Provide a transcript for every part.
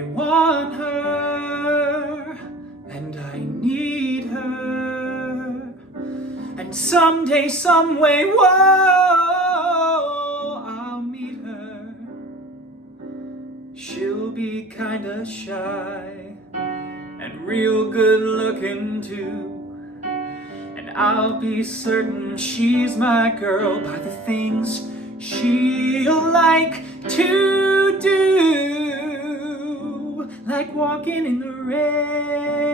I want her, and I need her, and someday, someway, whoa, I'll meet her. She'll be kinda shy and real good looking too, and I'll be certain she's my girl by the things she'll like to do, like walking in the rain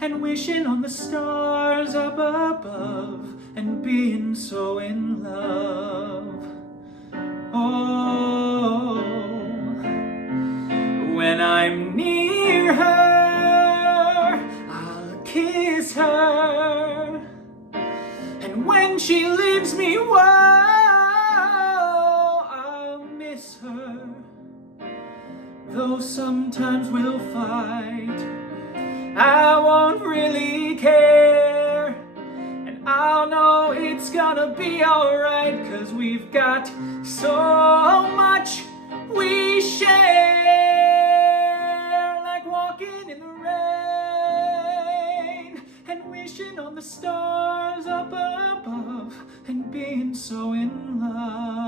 and wishing on the stars up above and being so in love. Oh, when I'm near her, I'll kiss her, and when she leaves me, whoa, I'll miss her. Though sometimes we'll fight, I won't really care, and I'll know it's gonna be alright, 'cause we've got so much we share, like walking in the rain and wishing on the stars up above and being so in love.